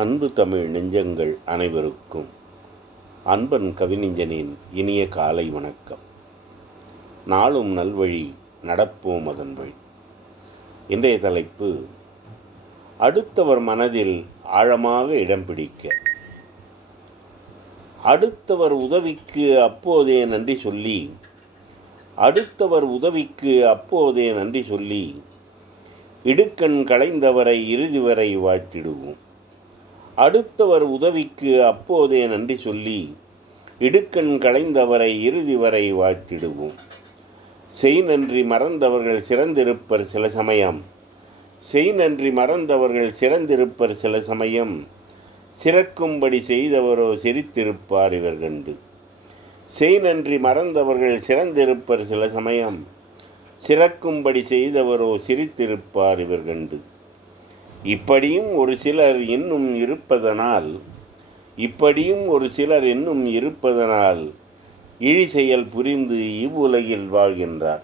அன்பு தமிழ் நெஞ்சங்கள் அனைவருக்கும் அன்பன் கவிநெஞ்சனின் இனிய காலை வணக்கம். நாளும் நல்வழி நடப்போம் அதன் வழி இன்றைய தலைப்பு அடுத்தவர் மனதில் ஆழமாக இடம் பிடிக்க. அடுத்தவர் உதவிக்கு அப்போதே நன்றி சொல்லி அடுத்தவர் உதவிக்கு அப்போதே நன்றி சொல்லி இடுக்கண் களைந்தவரை இறுதி வரை வாழ்த்திடுவோம். அடுத்தவர் உதவிக்கு அப்போதே நன்றி சொல்லி இடுக்கண் களைந்தவரை இறுதி வரை வாழ்த்திடுவோம். செய் நன்றி மறந்தவர்கள் சிறந்திருப்பர் சில சமயம். செய் நன்றி மறந்தவர்கள் சிறந்திருப்பர் சில சமயம். சிறக்கும்படி செய்தவரோ சிரித்திருப்பார் இவர் கண்டு. செய் நன்றி மறந்தவர்கள் சிறந்திருப்பர் சில சமயம். சிறக்கும்படி செய்தவரோ சிரித்திருப்பார் இவர் கண்டு. இப்படியும் ஒரு சிலர் இன்னும் இருப்பதனால் இப்படியும் ஒரு சிலர் இன்னும் இருப்பதனால் இழி செயல் புரிந்து இவ்வுலகில் வாழ்கின்றார்.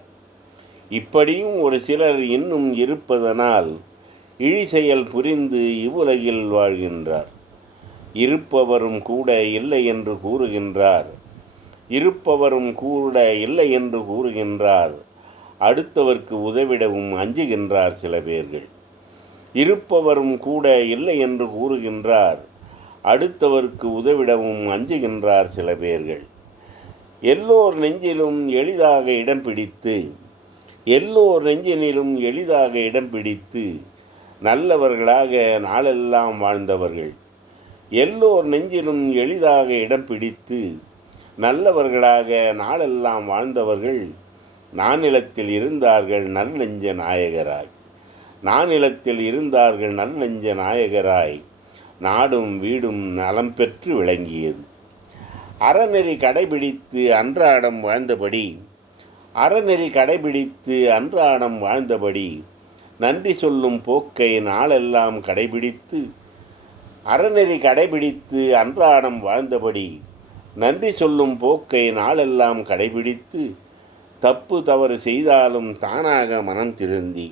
இப்படியும் ஒரு சிலர் இன்னும் இருப்பதனால் இழி செயல் புரிந்து இவ்வுலகில் வாழ்கின்றார். இருப்பவரும் கூட இல்லை என்று கூறுகின்றார். இருப்பவரும் கூட இல்லை என்று கூறுகின்றார். அடுத்தவர்க்கு உதவிடவும் அஞ்சுகின்றார் சில பேர்கள். இருப்பவரும் கூட இல்லை என்று கூறுகின்றார். அடுத்தவர்க்கு உதவிடவும் அஞ்சுகின்றார் சில பேர்கள். எல்லோர் நெஞ்சிலும் எளிதாக இடம் பிடித்து எல்லோர் நெஞ்சினிலும் எளிதாக இடம் பிடித்து நல்லவர்களாக நாளெல்லாம் வாழ்ந்தவர்கள். எல்லோர் நெஞ்சிலும் எளிதாக இடம் பிடித்து நல்லவர்களாக நாளெல்லாம் வாழ்ந்தவர்கள். நானிலத்தில் இருந்தார்கள் நல்லெஞ்ச நாயகராய். நானிலத்தில் இருந்தார்கள் நல்லஞ்ச நாயகராய் நாடும் வீடும் நலம் பெற்று விளங்கியது. அறநெறி கடைபிடித்து அன்றாடம் வாழ்ந்தபடி அறநெறி கடைபிடித்து அன்றாடம் வாழ்ந்தபடி நன்றி சொல்லும் போக்கை நாளெல்லாம் கடைபிடித்து அறநெறி கடைபிடித்து அன்றாடம் வாழ்ந்தபடி நன்றி சொல்லும் போக்கை நாளெல்லாம் கடைபிடித்து தப்பு தவறு செய்தாலும் தானாக மனம் திருந்தி.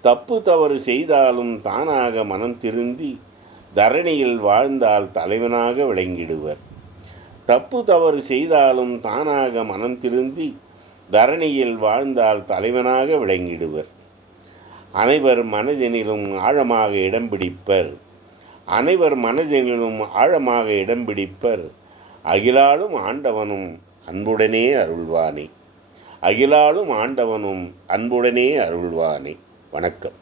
தப்பு தவறு செய்தாலும் தானாக மனம் திருந்தி தரணியில் வாழ்ந்தால் தலைவனாக விளங்கிடுவர். தப்பு தவறு செய்தாலும் தானாக மனம் திருந்தி தரணியில் வாழ்ந்தால் தலைவனாக விளங்கிடுவர். அனைவர் மனதினிலும் ஆழமாக இடம் பிடிப்பர். அனைவர் மனதினிலும் ஆழமாக இடம் பிடிப்பர். அகிலாலும் ஆண்டவனும் அன்புடனே அருள்வானே. அகிலாலும் ஆண்டவனும் அன்புடனே அருள்வானே. வணக்கம்.